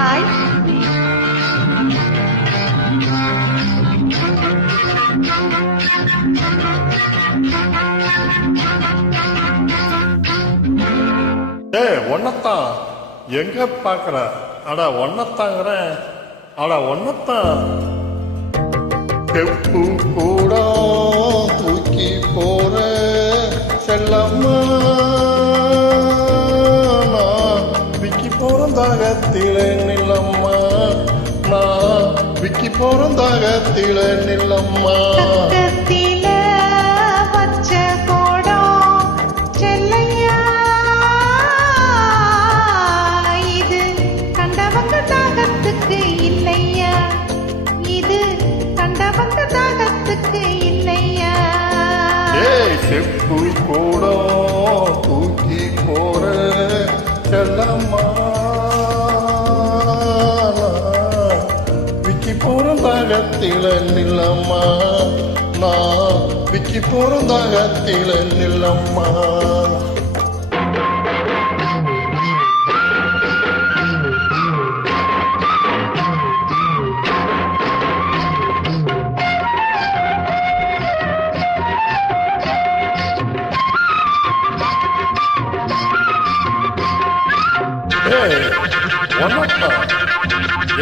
Hi. ஒன்னத்தான் எங்க பாக்குற? அட ஒன்னத்தாங்கிறேன். அட ஒன்னத்தான் செப்பு கூட தூக்கி போற செல்லம்மா, நான் விக்கி போறந்தாகத்தில நில்லம்மா, நான் விக்கி போறந்தாகத்தில நில்லம்மா. செப்பு கூட தூக்கி போற செல்லம்மா, விக்கி போறந்தாகத்தில நில்லம்மா, நான் விக்கி போறந்தாகத்தில நில்லம்மா.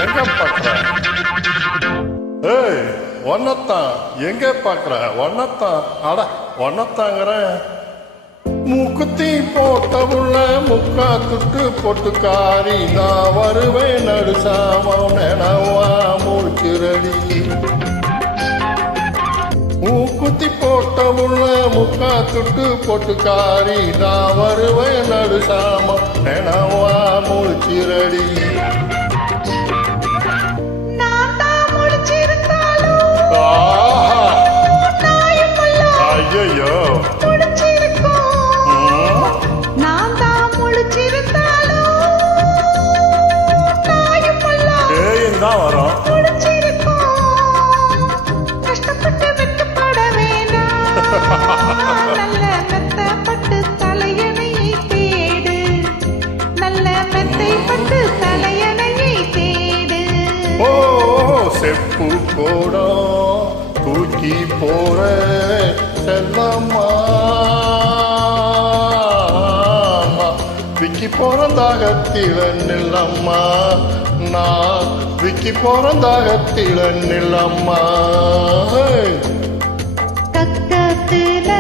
எங்க பாக்குற? ஒன்னத்தான் எங்க பாக்குற? ஒன்னத்தான். அட ஒன்னத்தாங்கிறேன். மூக்குத்தி போட்ட உள்ள முக்கா துட்டு பொட்டுக்காரி, நான் வருவேன் நடுசாம நினவா முடிச்சிரடி. மூக்குத்தி போட்ட உள்ள முக்கா துட்டு பொட்டுக்காரி, நான் வருவேன் நடுசாம நினவா முடிச்சிரடி. ஐயோ தான் வரும். கஷ்டப்பட்டு வெட்டப்பட வேண்டாம், நல்ல மெத்தப்பட்டு தலையணையை தேடு, நல்ல மெத்தைப்பட்டு தலையணையை தேடு. ஓ செப்பு கூட தூக்கி போற செல்லம்மா, விக்கி போறந்தாகத்தில நில்லம்மா, நான் விக்கி போறந்தாகத்தில நில்லம்மா. கக்கத்துல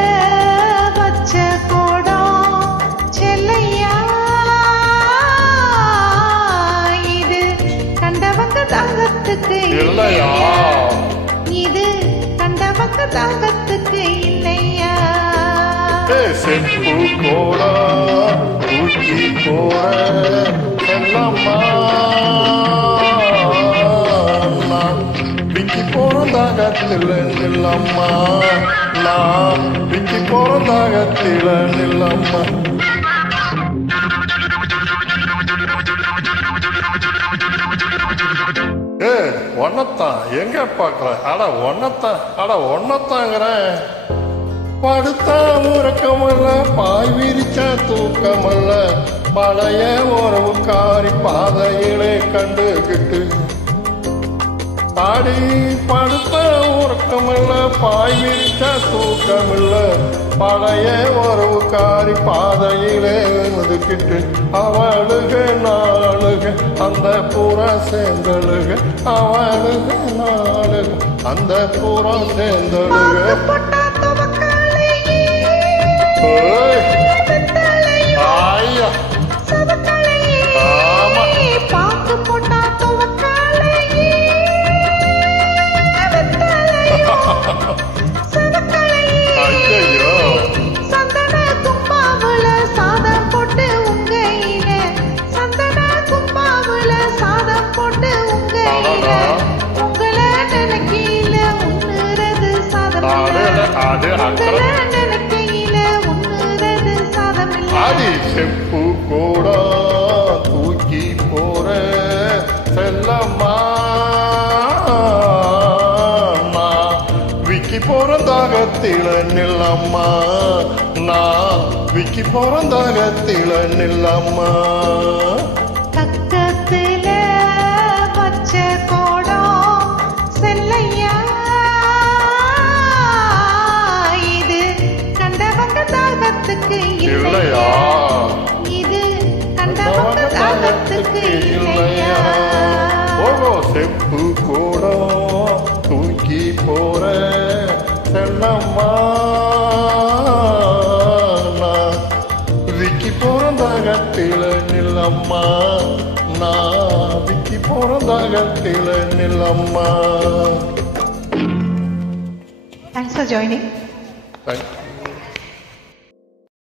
வச்ச கோடம் செல்லையா, இது கண்டவங்க தாகத்துக்கு இல்லையா, இது கண்டவங்க தாகத்துக்கு இல்லையா. செப்பு கூட தூக்கி போற செல்லம்மா, விக்கி போறந்தாகத்தில நில்லம்மா, நான் விக்கி போறந்தாகத்தில நில்லம்மா. ஒன்னத்தான் எங்க பாக்குற? அட ஒன்னத்தான். அட ஒன்னத்தாங்கிறேன். படுத்தா உறக்கமல்ல, பாய் விரிச்சா தூக்கமல்ல, பழைய உறவுக்காரி பாதையிலே கண்டுகிட்டு பாடி. படுத்தா உறக்கமல்ல, பாய் விரிச்சா தூக்கமில்ல, பழைய உறவுக்காரி பாதையிலே வந்துக்கிட்டு அவளுக நாளுக அந்த புறா சேர்ந்தழுக, அவளுக நாளுக அந்த புறா சேர்ந்தழுக. ஐயா ஆமா பாக்கு போட்டா ஐயோ சந்தன கும்பாவுல சாதம் போட்டு உங்கையில, சந்தன கும்பாவுல சாதம் போட்டு உங்கையில, உங்களை நினைக்கையில உண்ணுறது சாதம், உங்களை நினைக்கையில உண்ணுறது சாதம். ஆதி செப்பு கூட தூக்கி போற செல்லம்மா, விக்கி போறந்தாகத்தில நில்லம்மா, நான் விக்கி போறந்தாகத்தில நில்லம்மா. பக்கத்துல தாகத்துக்கு இல்லையா இது கண்டவங்க தாகத்துக்கு இல்லையா ஓகோ செப்பு கூடம் தூக்கி போற செல்லம்மா நான் விக்கி போறதாகத்தில நில்லம்மா நான் விக்கி போறதாகத்தில நில்லம்மா thanks for joining Thank you.